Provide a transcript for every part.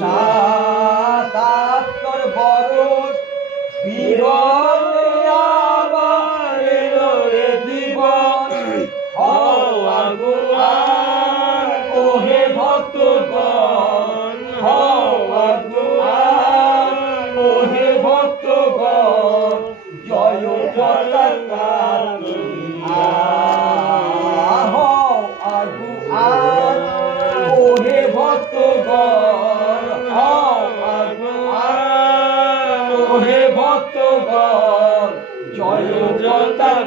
সাতাত্তর বরস বিরলে আবার এলো রে জীবন। হও আগুয়ান ওহে ভক্তগণ। হও আগুয়ান ওহে ভক্তগণ। জয় জয়কার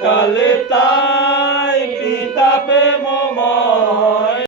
Caleta.